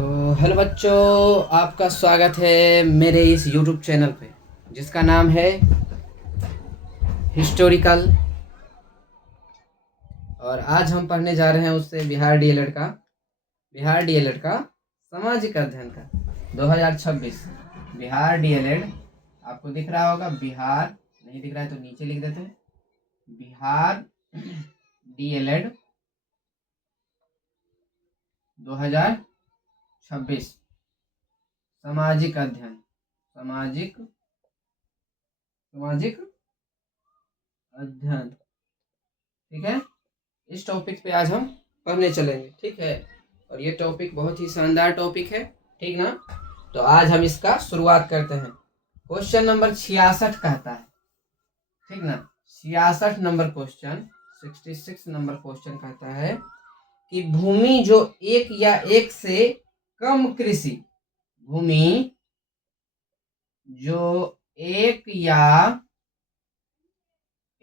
तो हेलो बच्चों, आपका स्वागत है मेरे इस यूट्यूब चैनल पे जिसका नाम है हिस्टोरिकल। और आज हम पढ़ने जा रहे हैं उससे बिहार डीएलएड का सामाजिक अध्ययन का 2026 बिहार डीएलएड। आपको दिख रहा होगा, बिहार नहीं दिख रहा है तो नीचे लिख देते हैं, बिहार डीएलएड 2026 सामाजिक अध्ययन। सामाजिक अध्ययन, ठीक है। इस टॉपिक पे आज हम पढ़ने चलेंगे, ठीक है। और ये टॉपिक बहुत ही शानदार टॉपिक है, ठीक ना। तो आज हम इसका शुरुआत करते हैं। क्वेश्चन नंबर 66 कहता है, ठीक ना। 66 नंबर क्वेश्चन, 66 नंबर क्वेश्चन कहता है कि भूमि जो एक या एक से कम कृषि, भूमि जो एक या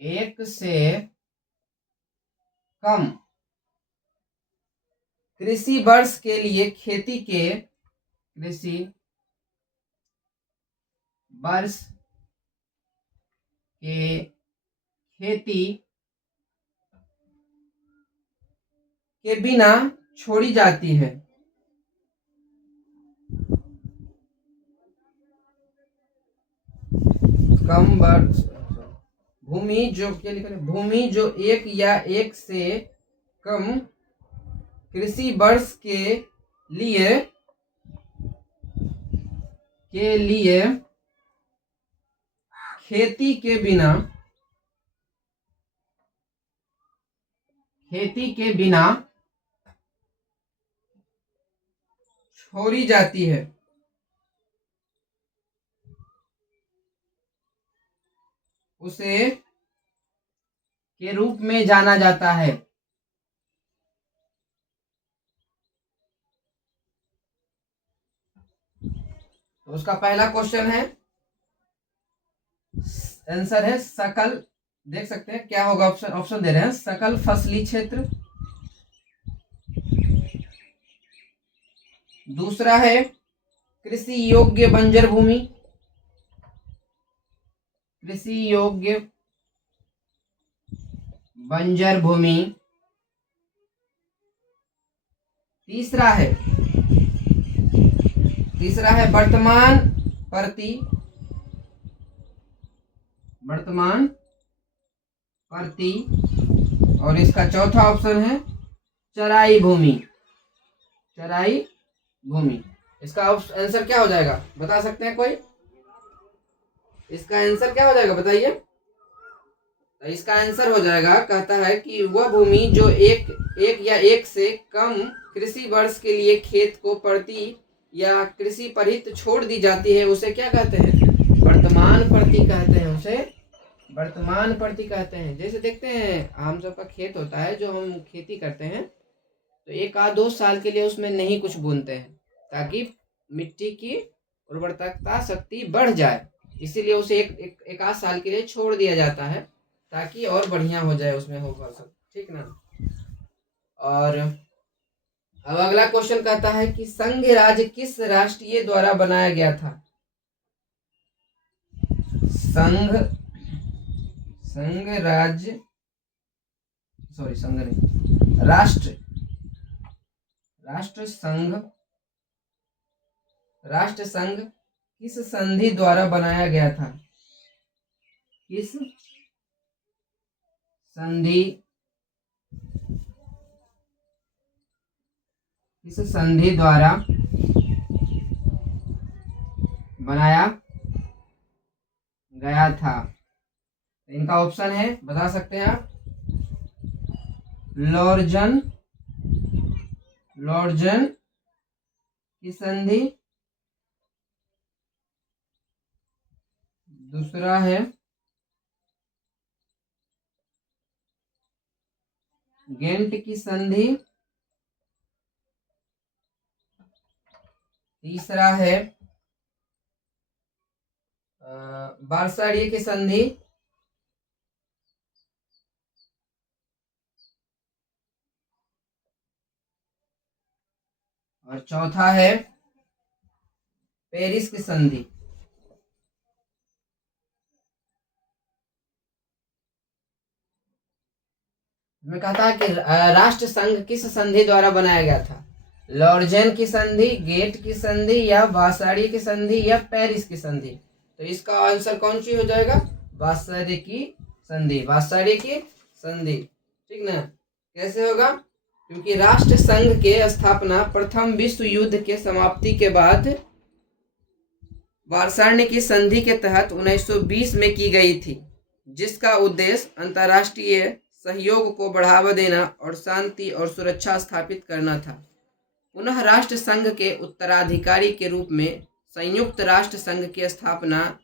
एक से कम कृषि वर्ष के लिए खेती के कृषि वर्ष के खेती के बिना छोड़ी जाती है। कम वर्ष, भूमि जो क्या लिखा है, भूमि जो एक या एक से कम कृषि वर्ष के लिए खेती के बिना छोड़ी जाती है, उसे के रूप में जाना जाता है। तो उसका पहला क्वेश्चन है, आंसर है सकल, देख सकते हैं क्या होगा, ऑप्शन दे रहे हैं, सकल फसली क्षेत्र। दूसरा है कृषि योग्य बंजर भूमि, कृषि योग्य बंजर भूमि। तीसरा है वर्तमान परती। और इसका चौथा ऑप्शन है चराई भूमि। इसका आंसर क्या हो जाएगा, बता सकते हैं कोई? इसका आंसर क्या हो जाएगा, बताइए। तो इसका आंसर हो जाएगा, कहता है कि वह भूमि जो एक या एक से कम कृषि वर्ष के लिए खेत को पड़ती या कृषि परित छोड़ दी जाती है, उसे क्या कहते हैं? वर्तमान परती कहते हैं, उसे वर्तमान परती कहते हैं। जैसे देखते हैं, हम सबका खेत होता है, जो हम खेती करते हैं, तो 1 आध 2 साल के लिए उसमें नहीं कुछ बुनते हैं, ताकि मिट्टी की उर्वरता शक्ति बढ़ जाए। इसीलिए उसे एक आध साल के लिए छोड़ दिया जाता है, ताकि और बढ़िया हो जाए, उसमें हो फसल, ठीक ना। और अब अगला क्वेश्चन कहता है कि संघ राज्य किस राष्ट्रीय द्वारा बनाया गया था? संघ राज्य, सॉरी संघ नहीं, राष्ट्र संघ किस संधि द्वारा बनाया गया था? किस संधि द्वारा बनाया गया था? इनका ऑप्शन है, बता सकते हैं आप। लॉर्जन की संधि, दूसरा है गेंट की संधि, तीसरा है बार्साडीह की संधि, और चौथा है पेरिस की संधि। मैं कहता है कि राष्ट्र संघ किस संधि द्वारा बनाया गया था? लॉर्जेन की संधि, गेट की संधि, या वार्साई की संधि, या पेरिस की संधि? तो इसका आंसर कौन सी हो जाएगा? वार्साई की संधि, वार्साई की संधि, ठीक ना। कैसे होगा? क्योंकि राष्ट्र संघ के स्थापना प्रथम विश्व युद्ध के समाप्ति के बाद वार्साई की संधि के तहत 1920 में की गई थी, जिसका उद्देश्य अंतर्राष्ट्रीय सहयोग को बढ़ावा देना और शांति और सुरक्षा स्थापित करना था। पुनः राष्ट्र संघ के उत्तराधिकारी के रूप में संयुक्त राष्ट्र संघ की स्थापना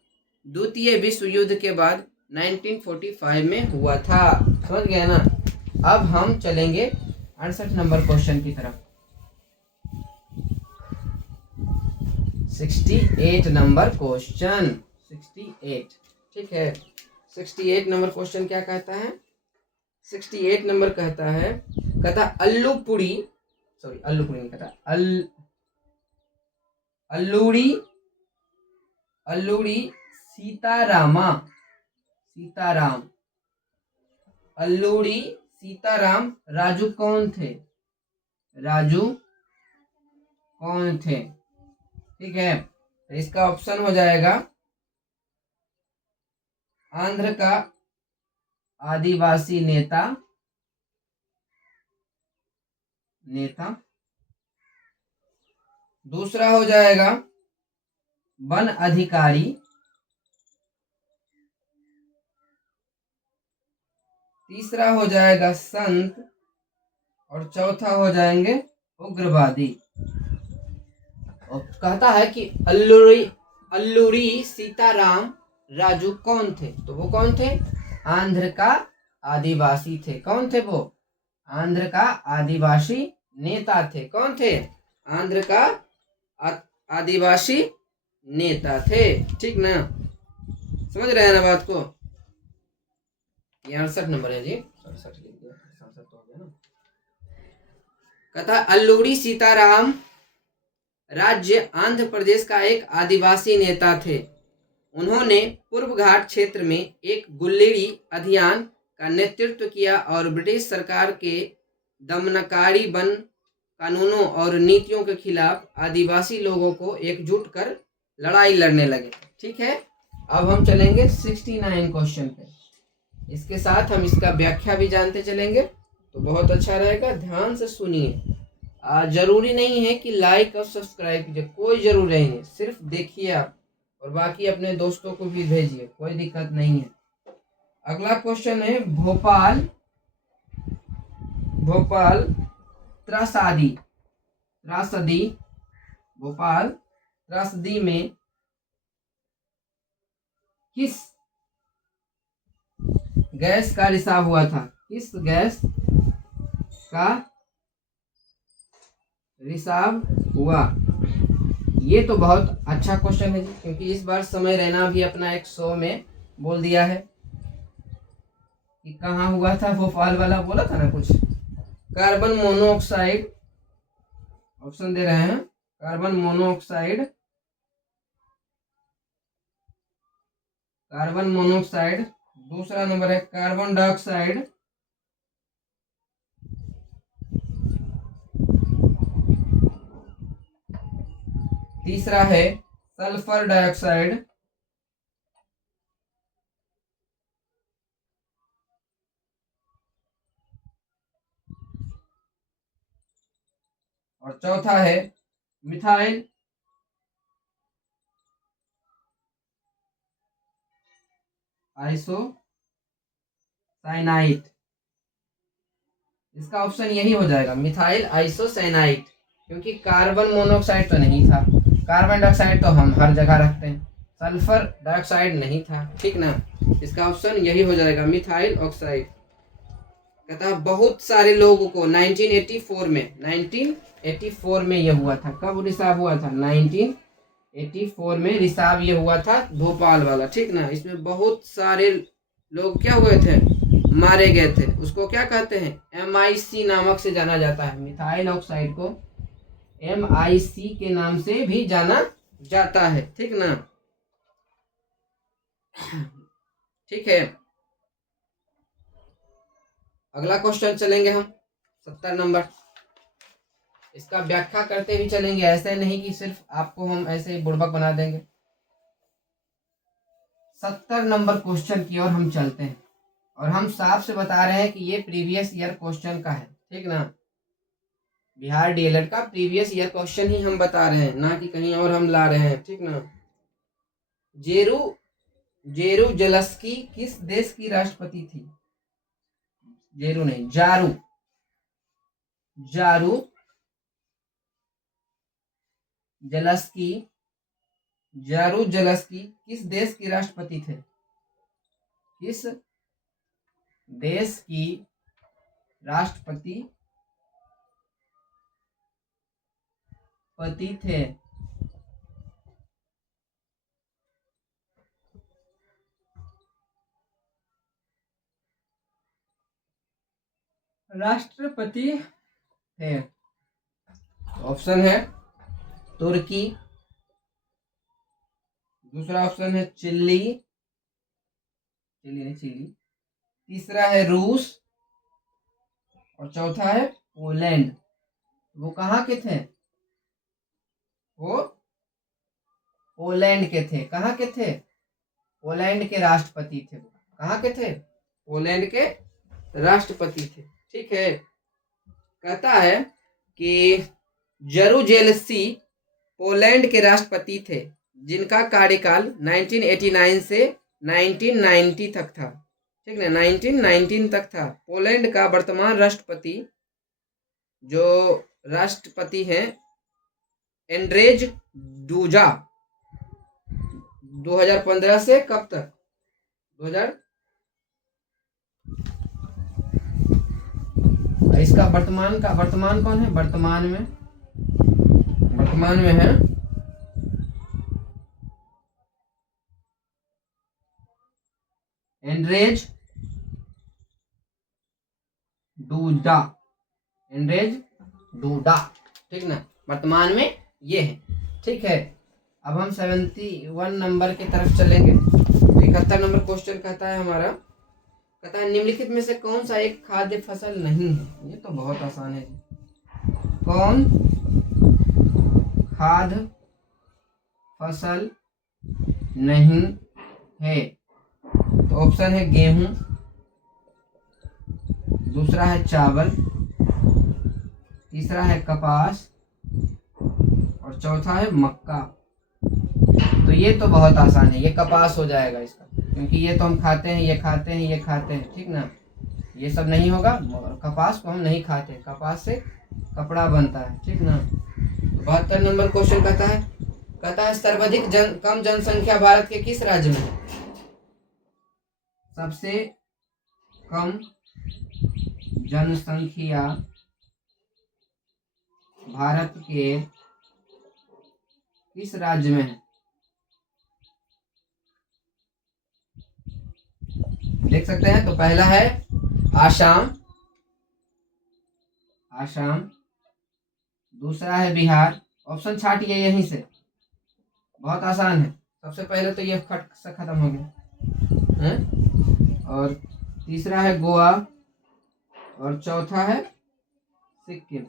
द्वितीय विश्व युद्ध के बाद 1945 में हुआ था। समझ गए ना? अब हम चलेंगे 68 नंबर क्वेश्चन की तरफ। 68 नंबर क्वेश्चन, 68, ठीक है। 68 नंबर क्वेश्चन क्या कहता है? 68 नंबर कहता अल्लूपुरी नहीं कहता, अल्लूरी सीताराम अल्लूरी सीताराम राजू कौन थे? ठीक है। तो इसका ऑप्शन हो जाएगा आंध्र का आदिवासी नेता, दूसरा हो जाएगा वन अधिकारी, तीसरा हो जाएगा संत, और चौथा हो जाएंगे उग्रवादी। और कहता है कि अल्लूरी सीताराम राजू कौन थे? तो वो कौन थे? आंध्र का आदिवासी थे। कौन थे वो? आंध्र का आदिवासी नेता थे। कौन थे? आंध्र का आदिवासी नेता थे, ठीक ना। समझ रहे हैं ना बात को? ये 68 नंबर है जी, 67 लिख दिया, 67 तो हो गया ना। कहता अल्लूरी सीताराम राज्य आंध्र प्रदेश का एक आदिवासी नेता थे। उन्होंने पूर्व घाट क्षेत्र में एक गुल्लेरी अभियान का नेतृत्व किया और ब्रिटिश सरकार के दमनकारी वन कानूनों और नीतियों के खिलाफ आदिवासी लोगों को एकजुट कर लड़ाई लड़ने लगे। ठीक है, अब हम चलेंगे 69 क्वेश्चन पे। इसके साथ हम इसका व्याख्या भी जानते चलेंगे, तो बहुत अच्छा रहेगा। ध्यान से सुनिए। जरूरी नहीं है कि लाइक और सब्सक्राइब कीजिए, कोई जरूरी नहीं है, सिर्फ देखिए आप, और बाकी अपने दोस्तों को भी भेजिए, कोई दिक्कत नहीं है। अगला क्वेश्चन है भोपाल त्रासदी भोपाल त्रासदी में किस गैस का रिसाव हुआ था? किस गैस का रिसाव हुआ? ये तो बहुत अच्छा क्वेश्चन है जी, क्योंकि इस बार समय रैना भी अपना एक शो में बोल दिया है कि कहाँ हुआ था। भोपाल वाला बोला था ना कुछ। कार्बन मोनोऑक्साइड, ऑप्शन दे रहे हैं, कार्बन मोनोऑक्साइड, दूसरा नंबर है कार्बन डाइऑक्साइड, तीसरा है सल्फर डाइऑक्साइड, और चौथा है मिथाइल आइसोसाइनाइड। इसका ऑप्शन यही हो जाएगा, मिथाइल आइसोसाइनाइड, क्योंकि कार्बन मोनोऑक्साइड तो नहीं था, कार्बन डाइऑक्साइड तो हम हर जगह रखते हैं, सल्फर डाइऑक्साइड नहीं था, ठीक ना। इसका ऑप्शन यही हो जाएगा, मिथाइल ऑक्साइड। कहता है बहुत सारे लोगों को 1984 में यह हुआ था। कब रिसाव हुआ था? 1984 में रिसाव ये हुआ था, भोपाल वाला, ठीक ना। इसमें बहुत सारे लोग क्या हुए थे? मारे गए थे। उसको क्या कहते हैं? MIC नामक से जाना जाता है। मिथाइल ऑक्साइड को MIC के नाम से भी जाना जाता है, ठीक ना। ठीक है, अगला क्वेश्चन चलेंगे हम 70 नंबर। इसका व्याख्या करते भी चलेंगे, ऐसे नहीं कि सिर्फ आपको हम ऐसे ही बुड़बक बना देंगे। 70 नंबर क्वेश्चन की ओर हम चलते हैं और हम साफ से बता रहे हैं कि ये प्रीवियस ईयर क्वेश्चन का है, ठीक ना। बिहार डीएलएड का प्रीवियस ईयर क्वेश्चन ही हम बता रहे हैं, ना कि कहीं और हम ला रहे हैं, ठीक ना। जेरूजेलस्की किस देश की राष्ट्रपति थी? जेरू नहीं, जारूजेलस्की किस देश की राष्ट्रपति थे? किस देश की राष्ट्रपति थे? राष्ट्रपति है, ऑप्शन है तुर्की, दूसरा ऑप्शन है चिली, तीसरा है रूस और चौथा है पोलैंड। वो कहाँ के थे? वो पोलैंड के थे। कहाँ के थे? पोलैंड के राष्ट्रपति थे। कहाँ के थे? पोलैंड के राष्ट्रपति थे, ठीक है। कहता है कि जरूजेलस्की पोलैंड के राष्ट्रपति थे जिनका कार्यकाल 1989 से 1990 तक था, ठीक है, 1919 तक था। पोलैंड का वर्तमान राष्ट्रपति हैं एंड्रेज डूजा। 2015 से कब तक? 2000। इसका वर्तमान कौन है? वर्तमान में है एंड्रेज डूडा, ठीक ना, वर्तमान में ये है, ठीक है। अब हम 71 नंबर की तरफ चलेंगे। 71 नंबर क्वेश्चन कहता है हमारा, कहता है निम्नलिखित में से कौन सा एक खाद्य फसल नहीं है? ये तो बहुत आसान है। कौन खाद्य फसल नहीं है? तो ऑप्शन है गेहूं, दूसरा है चावल, तीसरा है कपास और चौथा है मक्का। तो ये तो बहुत आसान है, ये कपास हो जाएगा इसका, क्योंकि ये तो हम खाते हैं, ये खाते हैं, ठीक ना। ये सब नहीं होगा, कपास को हम नहीं खाते, कपास से कपड़ा बनता है, ठीक ना। 72 नंबर क्वेश्चन कहता है सर्वाधिक कम जनसंख्या भारत के किस राज्य में है? सबसे कम जनसंख्या भारत के किस राज्य में है? देख सकते हैं। तो पहला है आसाम, दूसरा है बिहार। ऑप्शन छाटिए यहीं से, बहुत आसान है। सबसे पहले तो ये खट से खत्म हो गया है? और तीसरा है गोवा और चौथा है सिक्किम।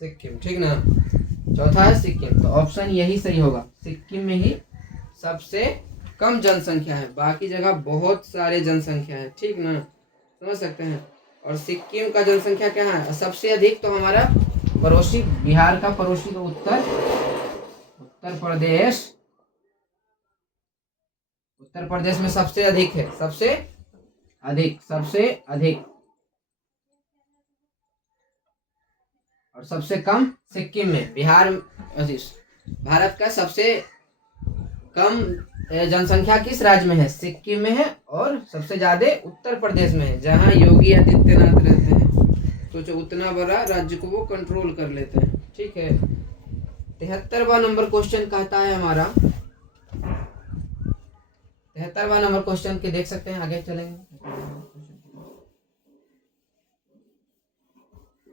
सिक्किम, ठीक ना, चौथा है सिक्किम। तो ऑप्शन यही सही होगा, सिक्किम में ही सबसे कम जनसंख्या है, बाकी जगह बहुत सारे जनसंख्या है, ठीक ना, समझ सकते हैं। और सिक्किम का जनसंख्या क्या है? सबसे अधिक तो हमारा पड़ोसी बिहार का पड़ोसी तो उत्तर प्रदेश में सबसे अधिक है, सबसे अधिक और सबसे कम सिक्किम में। भारत का सबसे कम जनसंख्या किस राज्य में है? सिक्किम में है। और सबसे ज्यादा उत्तर प्रदेश में है, जहां योगी आदित्यनाथ रहते हैं। सोचो, उतना बड़ा राज्य को वो कंट्रोल कर लेते हैं, ठीक है। 73वां नंबर क्वेश्चन कहता है हमारा, 73वां नंबर क्वेश्चन के देख सकते हैं, आगे चलेंगे।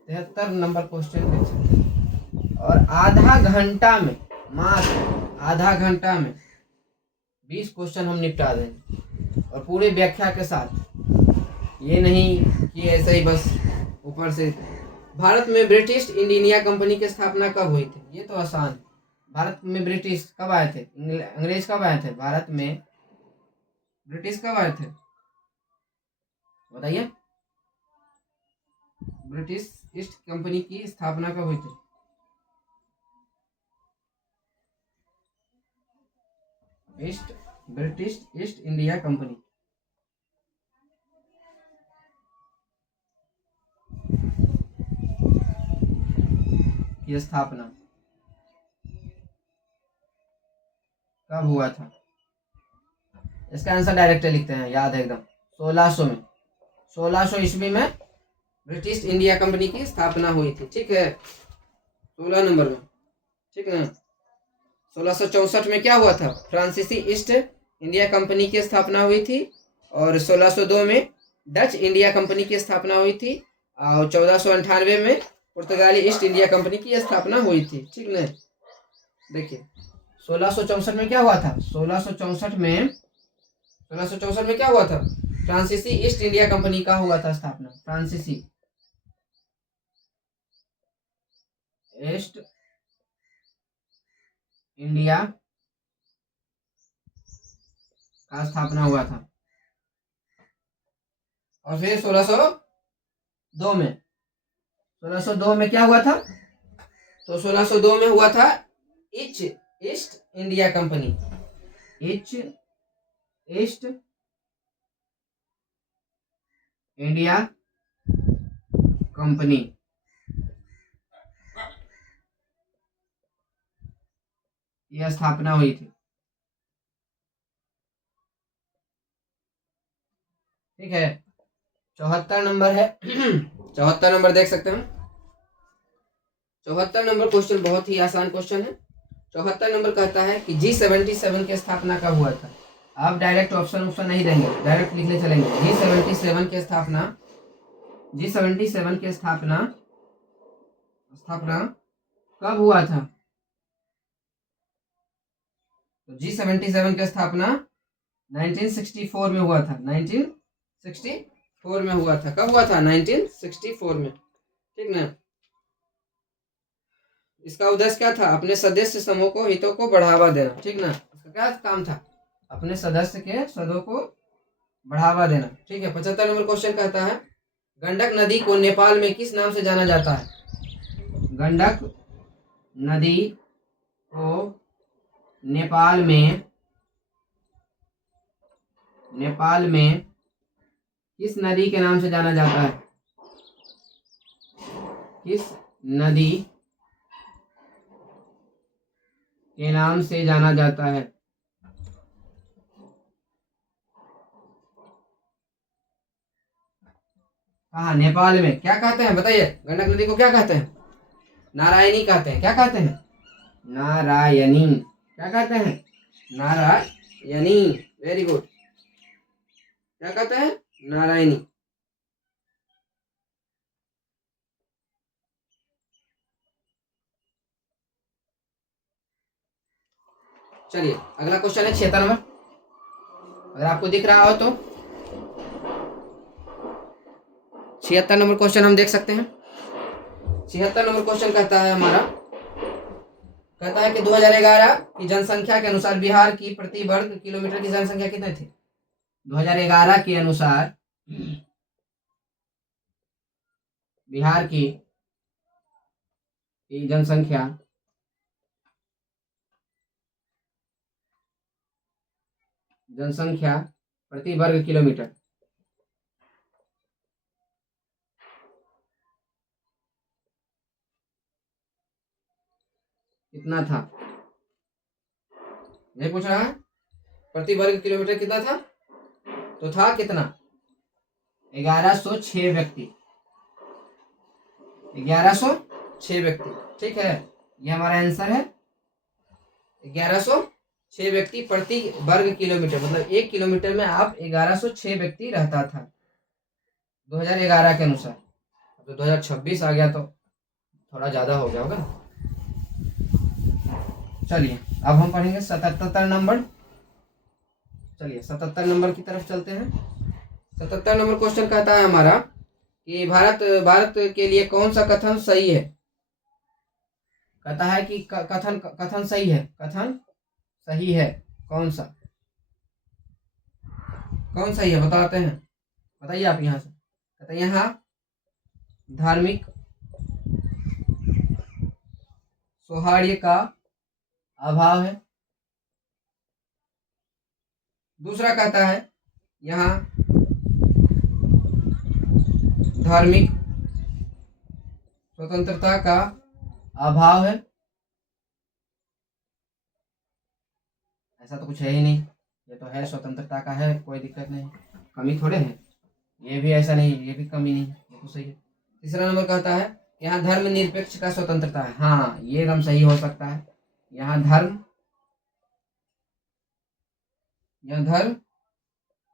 73 नंबर क्वेश्चन देख सकते हैं। और आधा घंटा में, मात्र आधा घंटा में 20 क्वेश्चन हम निपटा देंगे, और पूरे व्याख्या के साथ। ये नहीं कि ऐसे ही बस ऊपर से। भारत में ब्रिटिश ईस्ट इंडिया कंपनी की स्थापना कब हुई थी? ये तो आसान। भारत में ब्रिटिश कब आए थे? अंग्रेज कब आए थे भारत में? ब्रिटिश कब आए थे बताइए? ब्रिटिश ईस्ट कंपनी की स्थापना कब हुई थी? ब्रिटिश ईस्ट इंडिया कंपनी की स्थापना कब हुआ था? इसका आंसर डायरेक्ट लिखते हैं, याद है एकदम। 1600 में, 1600 ईस्वी में ब्रिटिश इंडिया कंपनी की स्थापना हुई थी। ठीक है, 16 नंबर में। ठीक है, 1664 में क्या हुआ था? फ्रांसीसी ईस्ट इंडिया कंपनी की स्थापना हुई थी। और 1602 में डच इंडिया कंपनी की स्थापना हुई थी। और 1498 में पुर्तगाली ईस्ट इंडिया कंपनी की स्थापना हुई थी। ठीक है, देखिए 1664 में क्या हुआ था? 1664 में क्या हुआ था? फ्रांसीसी ईस्ट इंडिया कंपनी का हुआ था स्थापना। फ्रांसीसी ईस्ट इंडिया का स्थापना हुआ था। और फिर 1602 में क्या हुआ था? तो 1602 में हुआ था east India company. East India company की स्थापना हुई थी। ठीक है, 74 नंबर है। 74 नंबर देख सकते हैं। 74 नंबर क्वेश्चन बहुत ही आसान क्वेश्चन है। 74 नंबर कहता है कि G77 की स्थापना कब हुआ था? आप डायरेक्ट ऑप्शन नहीं देंगे, डायरेक्ट लिखने चलेंगे। G77 की स्थापना कब हुआ था? तो G77 की स्थापना 1964 में हुआ था। 1964 में हुआ था। कब हुआ था? 1964 में। ठीक ना। इसका उद्देश्य क्या था? अपने सदस्य समूह को हितों को बढ़ावा देना। ठीक ना, इसका क्या काम था? अपने सदस्य के हितों को बढ़ावा देना। ठीक है, 75 नंबर क्वेश्चन कहता है गंडक नदी को नेपाल में किस नाम से जाना जाता है? गंडक नदी को नेपाल में किस नदी के नाम से जाना जाता है? किस नदी के नाम से जाना जाता है? हाँ, नेपाल में क्या कहते हैं बताइए? गंडक नदी को क्या कहते हैं? नारायणी कहते हैं। क्या कहते हैं? नारायणी। क्या कहते हैं? नारायणी। Very good. क्या कहते हैं? नारायणी। चलिए अगला क्वेश्चन है 76 नंबर, अगर आपको दिख रहा हो तो। 76 नंबर क्वेश्चन हम देख सकते हैं। 76 नंबर क्वेश्चन कहता है हमारा, कहता है कि 2011 की जनसंख्या के अनुसार बिहार की प्रति वर्ग किलोमीटर की जनसंख्या कितनी थी? 2011 के अनुसार बिहार की जनसंख्या प्रति वर्ग किलोमीटर कितना था? नहीं पूछ रहा है, प्रति वर्ग किलोमीटर कितना था? तो था कितना? 1106 व्यक्ति। 1106 व्यक्ति। ठीक है, ये हमारा आंसर है 1106 6 व्यक्ति प्रति वर्ग किलोमीटर, मतलब 1 किलोमीटर में आप 1106 व्यक्ति रहता था 2011 के अनुसार। तो 2026 आ गया तो थोड़ा ज़्यादा हो गया होगा। चलिए अब हम पढ़ेंगे 77 नंबर। चलिए 77 नंबर की तरफ चलते हैं। 77 नंबर क्वेश्चन कहता है हमारा कि भारत के लिए कौन सा कथन सही है। कहता है कि कथन सही है, कथन सही है कौन सही है बताते हैं, बताइए आप यहाँ से। कहता है यहाँ धार्मिक सौहार्द का अभाव है। दूसरा कहता है यहाँ धार्मिक स्वतंत्रता का अभाव है। ऐसा तो कुछ है ही नहीं, ये तो है स्वतंत्रता का है, कोई दिक्कत नहीं, कमी थोड़े है। ये भी ऐसा नहीं, ये भी कमी नहीं, ये तो सही है। तीसरा नंबर कहता है यहाँ धर्मनिरपेक्ष का स्वतंत्रता है। हाँ ये एकदम सही हो सकता है। यहाँ धर्म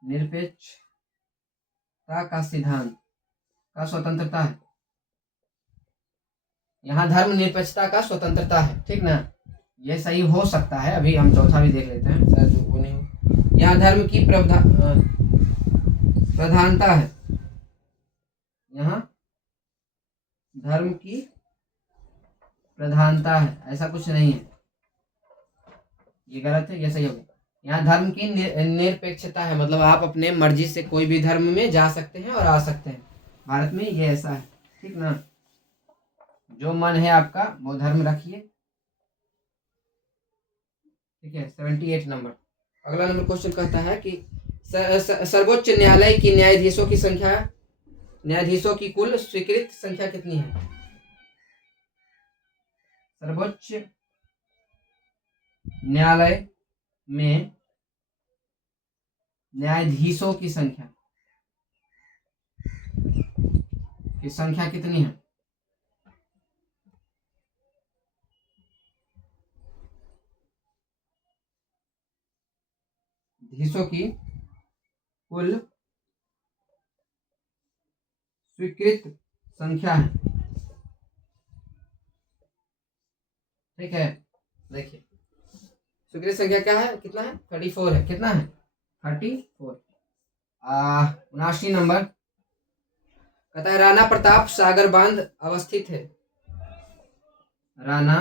निरपेक्षता का सिद्धांत का स्वतंत्रता है। यहाँ धर्म निरपेक्षता का स्वतंत्रता है, ठीक ना, ये सही हो सकता है। अभी हम चौथा भी देख लेते हैं, शायद वो नहीं हो। यहाँ धर्म की प्रधानता है। यहाँ धर्म की प्रधानता है, ऐसा कुछ नहीं है, ये गलत है, ये सही हो गया। यहाँ धर्म की निरपेक्षता है, मतलब आप अपने मर्जी से कोई भी धर्म में जा सकते हैं और आ सकते हैं। भारत में ये ऐसा है, ठीक ना, जो मन है आपका वो धर्म रखिए, ठीक है। 78 नंबर। अगला नंबर क्वेश्चन कहता है कि सर्वोच्च न्यायालय की न्यायाधीशों की कुल स्वीकृत संख्या कितनी है। सर्वोच्च न्यायालय में न्यायाधीशों की संख्या कितनी है। धीशों की कुल स्वीकृत संख्या है, ठीक है। देखिए स्वीकृत संख्या क्या है, कितना है, 34 है। कितना है, 34। 79 नंबर कहता है राणा प्रताप सागर बांध अवस्थित है। राणा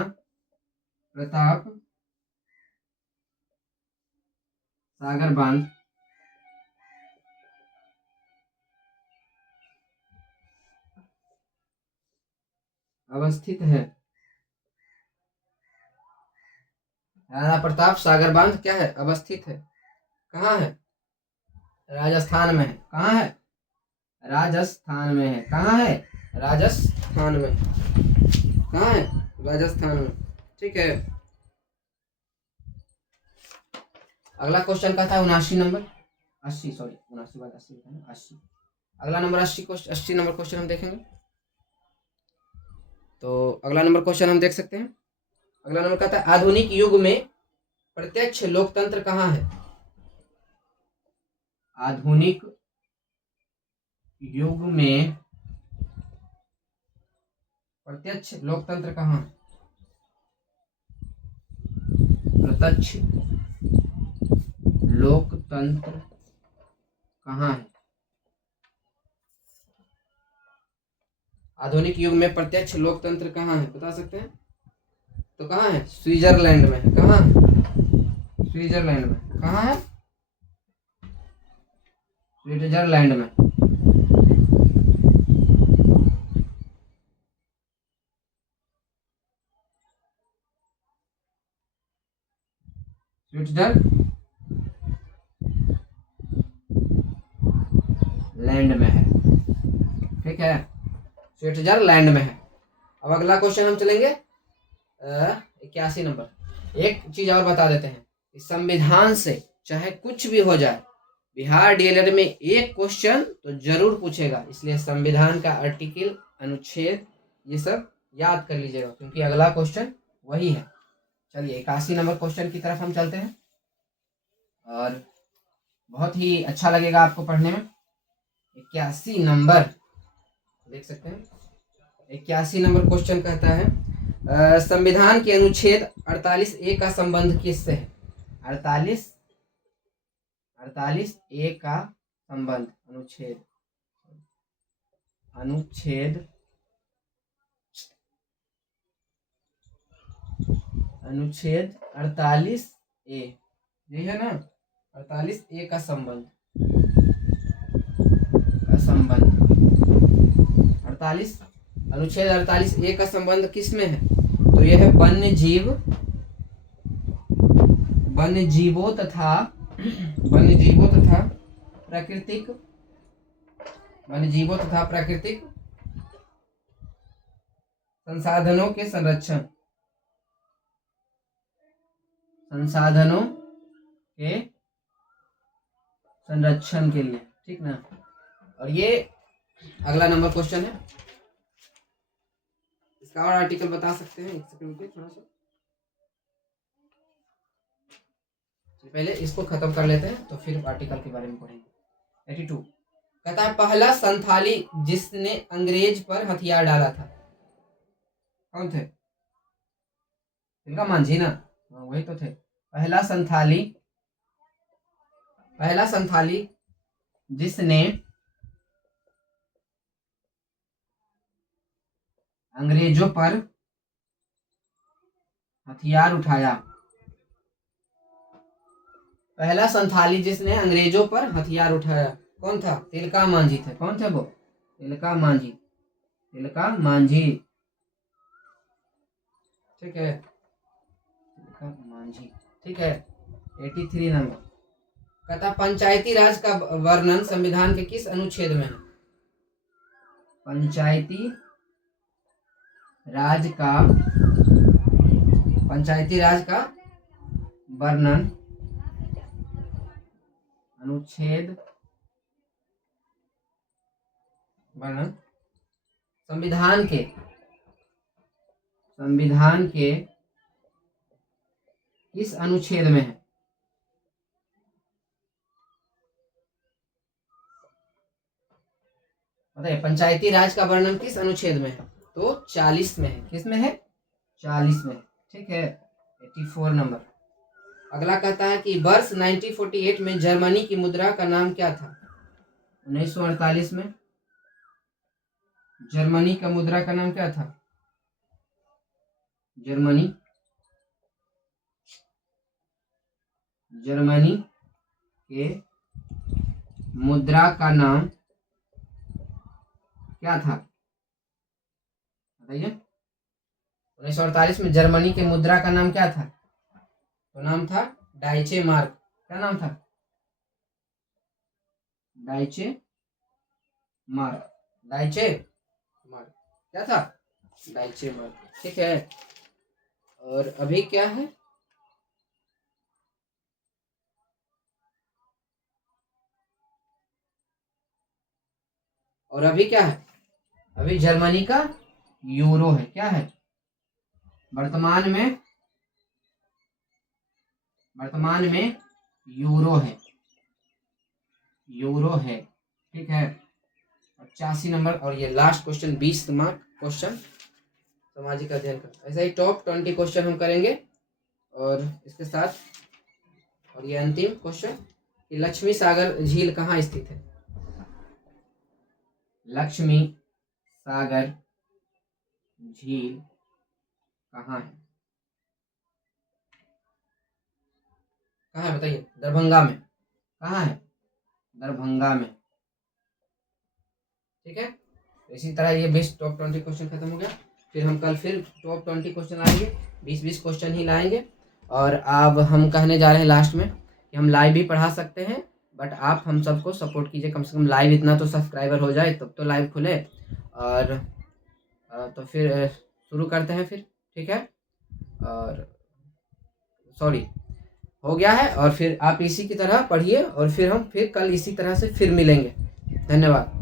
प्रताप सागर बांध अवस्थित है। राणा प्रताप सागर बांध क्या है, अवस्थित है। कहाँ है, राजस्थान में है। कहाँ है, राजस्थान में है। कहाँ है, राजस्थान में। कहाँ है, राजस्थान में, ठीक है। अगला क्वेश्चन का था 79 नंबर, 80 सॉरी 79 बात 80। अगला नंबर 80 नंबर क्वेश्चन हम देखेंगे। तो अगला नंबर क्वेश्चन हम देख सकते हैं। अगला नंबर कहता है आधुनिक युग में प्रत्यक्ष लोकतंत्र कहाँ है। आधुनिक युग में प्रत्यक्ष लोकतंत्र कहाँ है। प्रत्यक्ष लोकतंत्र कहाँ है। आधुनिक युग में प्रत्यक्ष लोकतंत्र कहाँ है, बता सकते हैं। तो कहाँ है, स्विट्जरलैंड में। कहाँ, स्विट्जरलैंड में। कहाँ है, स्विट्जरलैंड में। स्विट्जरलैंड में है, ठीक है, स्विट्जरलैंड में है। अब अगला क्वेश्चन हम चलेंगे 81 नंबर। एक चीज और बता देते हैं, संविधान से चाहे कुछ भी हो जाए, बिहार डीएलएड में एक क्वेश्चन तो जरूर पूछेगा, इसलिए संविधान का आर्टिकल, अनुच्छेद, ये सब याद कर लीजिएगा, क्योंकि अगला क्वेश्चन वही है। चलिए 81 नंबर क्वेश्चन की तरफ हम चलते हैं। बहुत ही अच्छा लगेगा आपको पढ़ने में। 81 नंबर देख सकते हैं। 81 नंबर क्वेश्चन कहता है संविधान के अनुच्छेद 48A का संबंध किससे है? 48A का संबंध अनुच्छेद 48A, यही है ना? 48A का संबंध 48 अनुच्छेद 48A का संबंध किस में है? तो यह है वन्य जीवों तथा प्राकृतिक संसाधनों के संरक्षण के लिए, ठीक ना? और ये अगला नंबर क्वेश्चन है। इसका और आर्टिकल बता सकते हैं? एक सेकंड रुकिए थोड़ा सा, पहले इसको खत्म कर लेते हैं तो फिर आर्टिकल के बारे में पढ़ेंगे। 82 कहता है पहला संथाली जिसने अंग्रेज पर हथियार डाला था, कौन थे? तिलका मांझी ना? हाँ वही तो थे। पहला संथाली जिसने अंग्रेजों पर हथियार उठाया, पहला संथाली जिसने अंग्रेजों पर हथियार उठाया कौन था? तिलका मांझी थे। कौन थे वो? तिलका मांझी, ठीक है, तिलका मांझी, ठीक है। 83 नंबर कहता पंचायती राज का वर्णन संविधान के किस अनुच्छेद में है? पंचायती राज का वर्णन अनुच्छेद संविधान के किस अनुच्छेद में है? बताइए, पंचायती राज का वर्णन किस अनुच्छेद में है? तो 40 में है। किस में है? 40 में, ठीक है। 84 नंबर अगला कहता है कि वर्ष 1948 में जर्मनी की मुद्रा का नाम क्या था? 1948 में जर्मनी का मुद्रा का नाम क्या था? जर्मनी के मुद्रा का नाम क्या था? बताइए। 1948 में जर्मनी के मुद्रा का नाम क्या था? तो नाम था डाइचे मार्क। क्या नाम था? डाइचे मार्क। क्या था? डाइचे मार्क, ठीक है। और अभी क्या है? और अभी क्या है? अभी जर्मनी का यूरो है। क्या है? वर्तमान में यूरो है, ठीक है। 85 नंबर और ये लास्ट क्वेश्चन 20 मार्क क्वेश्चन सामाजिक अध्ययन का। ऐसा ही टॉप 20 क्वेश्चन हम करेंगे और इसके साथ और ये अंतिम क्वेश्चन कि लक्ष्मी सागर झील कहाँ स्थित है? लक्ष्मी सागर झील कहाँ है? कहाँ है बताइए? दरभंगा में। कहाँ है? दरभंगा में, ठीक है। इसी तरह ये 20 टॉप 20 क्वेश्चन खत्म हो गया। फिर हम कल फिर टॉप 20 क्वेश्चन लाएंगे, 20 क्वेश्चन ही लाएंगे। और अब हम कहने जा रहे हैं लास्ट में कि हम लाइव भी पढ़ा सकते हैं, बट आप हम सबको सपोर्ट कीजिए। कम से कम लाइव इतना तो सब्सक्राइबर हो जाए तब तो लाइव खुले। और तो फिर शुरू करते हैं फिर, ठीक है। और सॉरी हो गया है। और फिर आप इसी की तरह पढ़िए और फिर हम फिर कल इसी तरह से फिर मिलेंगे। धन्यवाद।